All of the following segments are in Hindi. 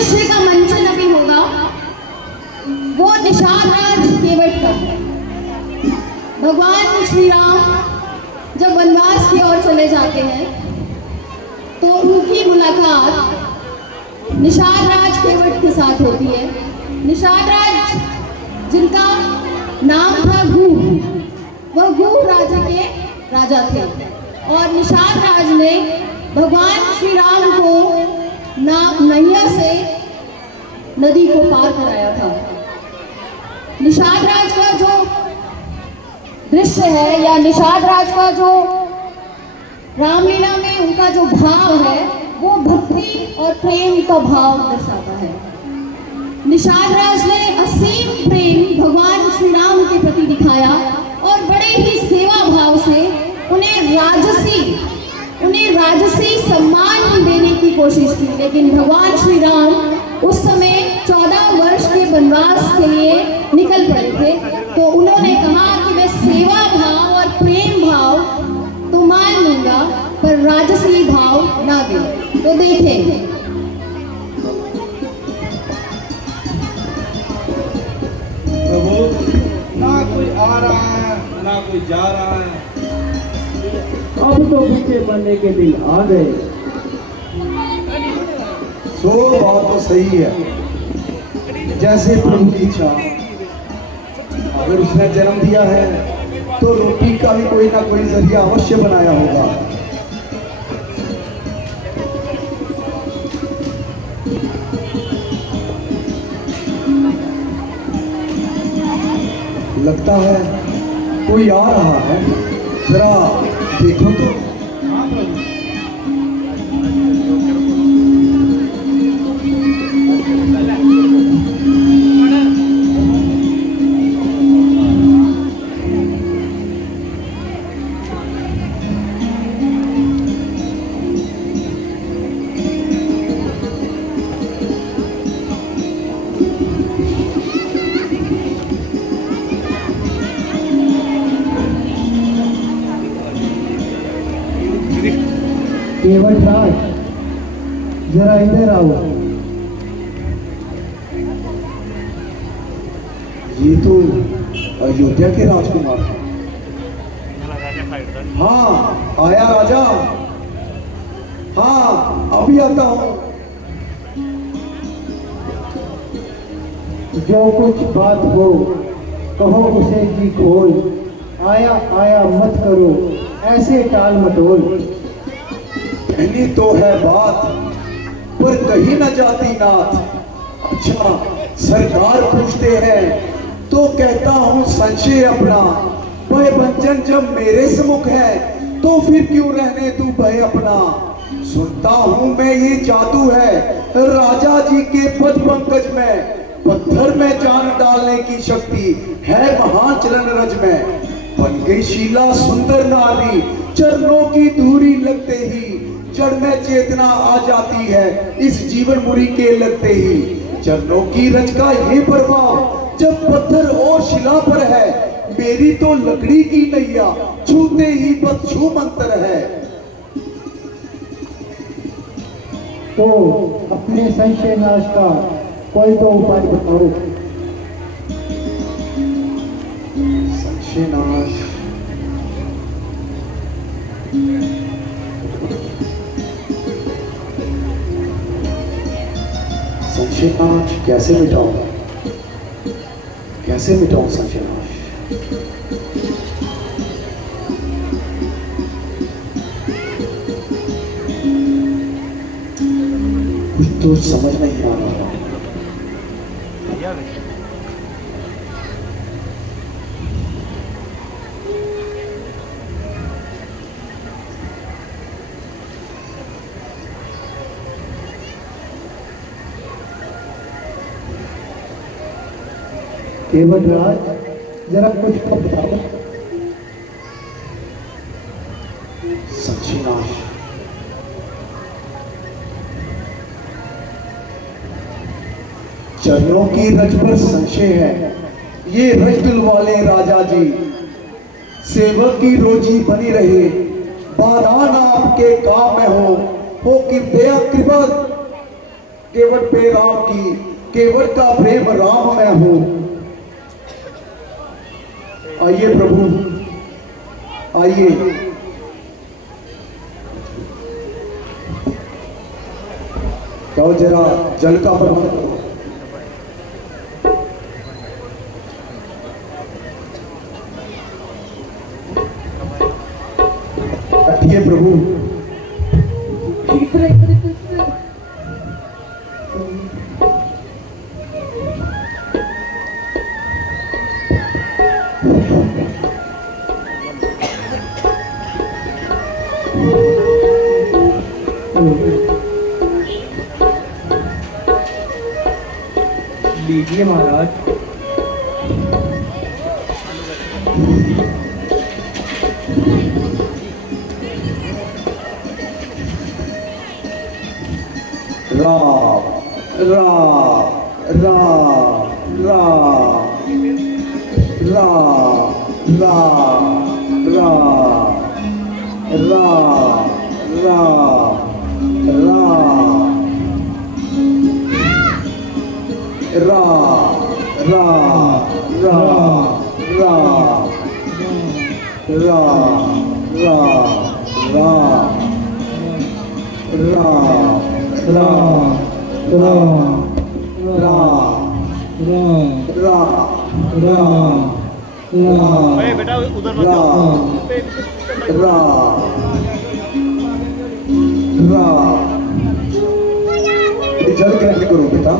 दृश्य का मंचन अभी होगा वो निषाद राज केवट का। भगवान श्री राम जब वनवास की ओर चले जाते हैं तो उनकी मुलाकात निषाद राज केवट के साथ होती है। निषाद राज जिनका नाम था गूढ़, वह गूढ़ राजा के राजा थे और निषाद राज ने भगवान श्री राम को नैया से नदी को पार कराया था। निषाद राज का जो दृश्य है या निषाद राज का जो रामलीला में उनका जो भाव है वो भक्ति और प्रेम का भाव दर्शाता है। निषाद राज ने असीम प्रेम भगवान श्री राम के प्रति दिखाया और बड़े ही सेवा भाव से उन्हें राजसी सम्मान देने की कोशिश की। लेकिन भगवान श्री राम उस समय 14 वर्ष के वनवास के लिए निकल पड़े थे, तो उन्होंने कहा कि मैं सेवा भाव और प्रेम भाव तो मान लूंगा पर राजसी भाव ना दे। तो देखें प्रभु, ना कोई आ रहा है ना कोई जा रहा है। अब तो भूखे बनने के दिन आ गए। सो बात तो सही है, जैसे प्रभु की इच्छा। अगर उसने जन्म दिया है तो रोटी का भी कोई ना कोई जरिया अवश्य बनाया होगा। लगता है कोई आ रहा है, जरा देखो तो। केवट राज, जरा इधर आओ। ये तो अयोध्या के राजकुमार हैं। हाँ आया राजा। हाँ अभी आता हूँ। जो कुछ बात हो कहो उसे जी खोल। आया आया मत करो ऐसे टाल मटोल। कहनी तो है बात पर कहीं न जाती नाथ। अच्छा सरकार पूछते हैं तो कहता हूँ संशय अपना। भय भंजन जब मेरे सम्मुख है तो फिर क्यों रहने तू भय अपना। सुनता हूँ मैं ये जादू है राजा जी के पद पंकज में। पत्थर में जान डालने की शक्ति है महान चलन रज में। बन गई शीला सुंदर नारी चरणों की दूरी लगते ही। जड़ में चेतना आ जाती है इस जीवन मुरी के लगते ही। चरणों की रज का ये प्रभाव जब पत्थर और शिला पर है। मेरी तो लकड़ी की नैया छूते ही पद छू मंत्र है। तो अपने संशय नाश का कोई तो उपाय बताओ। संशय नाश संशय नाश कैसे मिटाऊं? कैसे मिटाऊं संशय नाश? कुछ तो समझ नहीं आ रहा। केवट राज, जरा कुछ तो बताओ। संशय नाश चरणों की रज पर संशय है। ये रज दिलवाले राजा जी सेवक की रोजी बनी रहे। बाधा ना आपके काम में हो कि दया कृपा केवट पे राम की, केवट का प्रेम राम में हूं। आइए प्रभु, आइए। तो जरा जल का प्रबंध करो। बैठिए प्रभु। लीजिए महाराज। राम राम राम राम राम राम राम राम बेटा उधर मत जाओ। जल ग्रहण करो बेटा।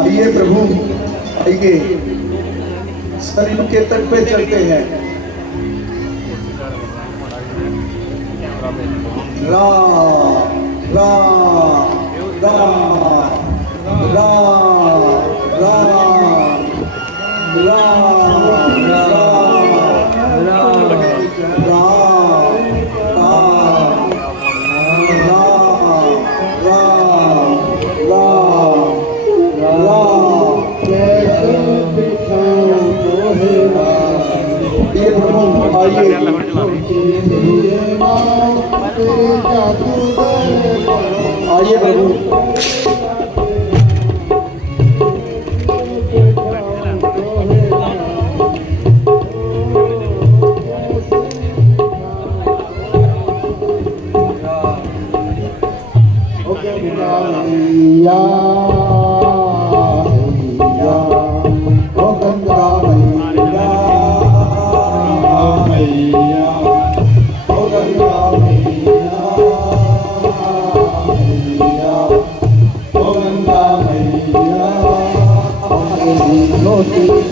आइए प्रभु, आइए। सलीम के तट पे चलते हैं। राम राम राम राम राम राम आइए प्रभु। ओ गंगा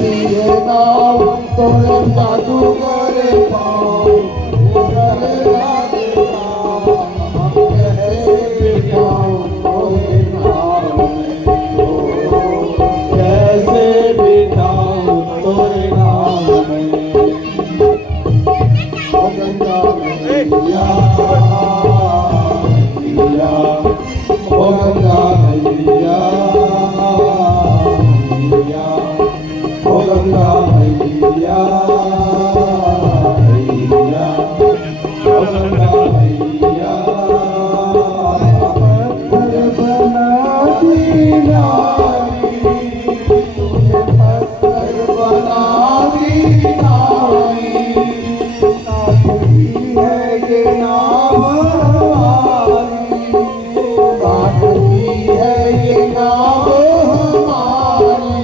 ये नाम तोरे जादूगर पाओ गले लागे नाम कैसे बिठाऊं तोरे नाम में कैसे बिठाऊं तोरे नाम में ओ गंगा मैया मैया ओ गंगा मैया मैया ओ गंगा मैया मैया ओ गंगा मैया पत्थर बना दी नारी पत्थर बना दी नारी काटती है ये नाम हमारी काटती है ये नाम हमारी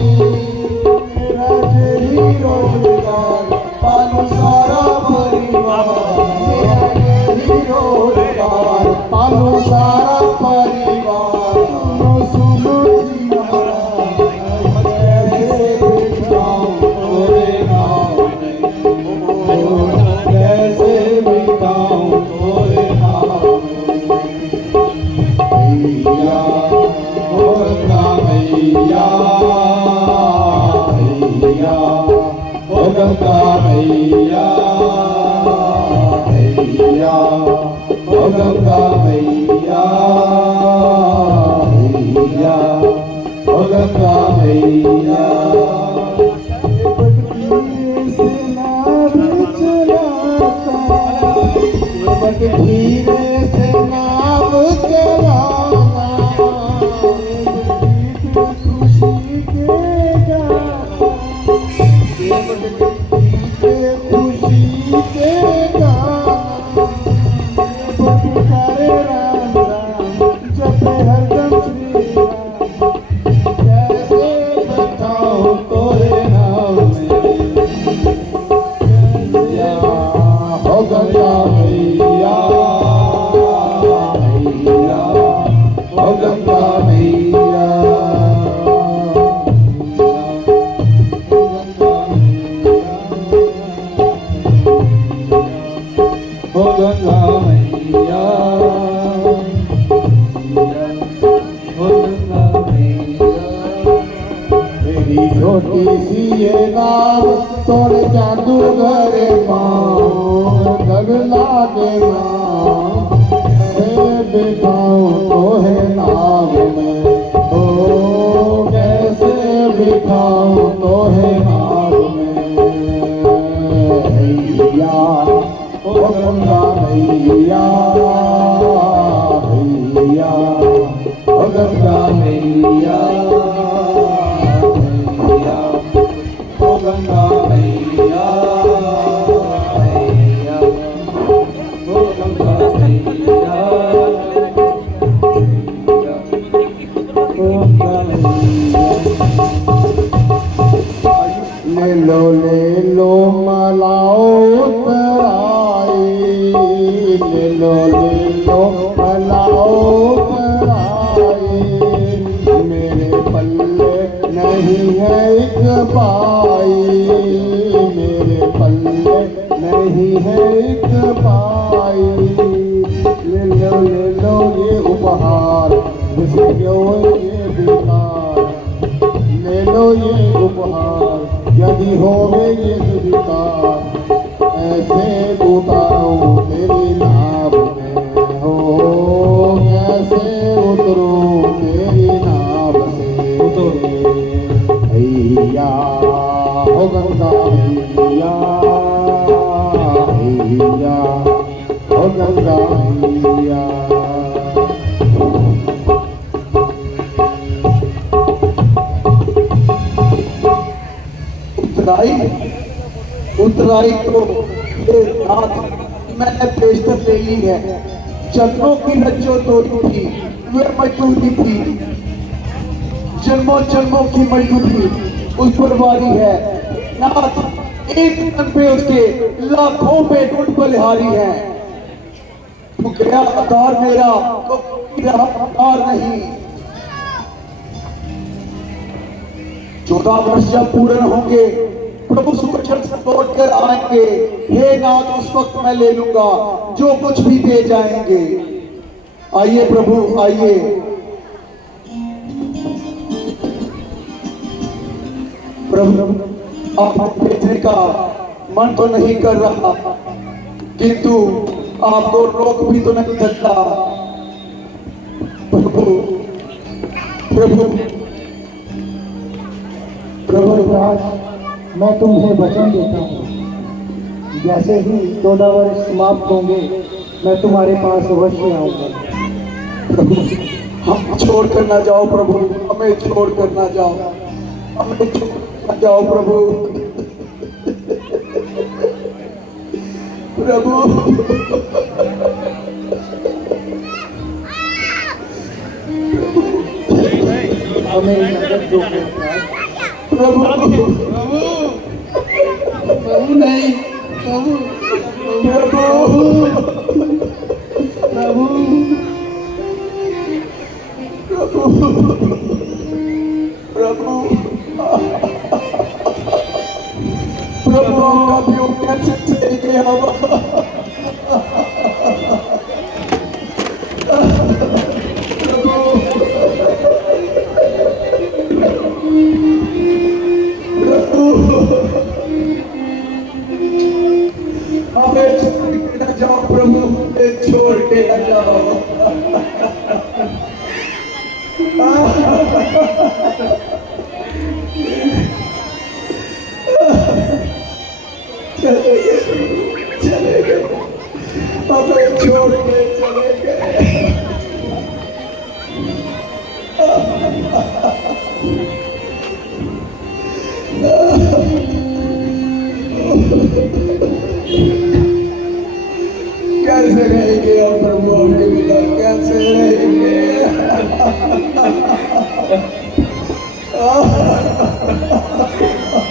मेरा यही रोजगार पालू सारा परिवार मेरा यही रोजगार पालू सारा परिवार सुनो जी महाराज कैसे बिठाऊं तोरे नाम में कैसे बिठाऊं तोरे नाम मैया ओ गंगा मैया मैया ओ गंगा मैया मैया ओ गंगा मैया मैया ओ गंगा मैया धीरे से नाव चलाना खुशी के गाना खुशी के गाना करे राम राम जप हरदम श्री राम कैसे बताऊं तोरे नाम में हो गंगा मैया मैया हो गंगा मैया हो गंगा मैया हो गंगा मैया मेरी छोटी सी ये नाव तोड़ जादूगर पाओ गगला के नाम से बिठाऊं तोहे नाव में ओ कैसे बिठाऊं तोहे नाव में हैया ओ गंगा मैया हैया हो गंगा मैया मैया हो गंगा मैया मैया हो गंगा मैया हो गंगा मैया ले लो मलाओ तराई ले लो मलाओ तराई मेरे पल्ले नहीं है एक पाई मेरे पल्ले नहीं है एक पाई ले लो ये उपहार जिसे क्यों ये बेकार ले लो ये उपहार यदि होवे ये स्वीकार ऐसे उतारूं तेरी नाव में हो कैसे उतरूं तेरी नाव से हैया हो गंगा मैया हैया हो गंगा मैया उतराई तो ये रात मैंने पेशतर ले ली है चरणों की रज्जो तोड़ी थी वे मजदूरी थी जन्मों की मजदूरी उस पर वारी है नाथ एक तन पे उसके लाखों पे ढूंढ बलिहारी है तू गया आधार मेरा तो मेरा आधार नहीं 14 वर्ष जब पूर्ण होंगे, प्रभु सुवचन से लौट कर आएंगे, हे नाथ उस वक्त मैं ले लूंगा जो कुछ भी दे जाएंगे। आइए प्रभु आइए। प्रभु आप भेजने का मन तो नहीं कर रहा, किंतु आपको रोक भी तो नहीं सकता। प्रभु प्रभु प्रभु राज, मैं तुम्हें वचन देता हूँ, जैसे ही 14 वर्ष समाप्त होंगे मैं तुम्हारे पास अवश्य आऊंगा। प्रभु हम छोड़ कर ना जाओ प्रभु, हमें छोड़ कर ना जाओ, हमें छोड़ कर ना जाओ प्रभु। प्रभु हमें मदद दो प्रभु प्रभु प्रभु नहीं, प्रभु प्रभु प्रभु प्रभु कभी कैसे चलेंगे हम? हमें छोड़ के न जाओ प्रभु, हमें छोड़ के न जाओ। चले गए, हमें छोड़ के चले गए।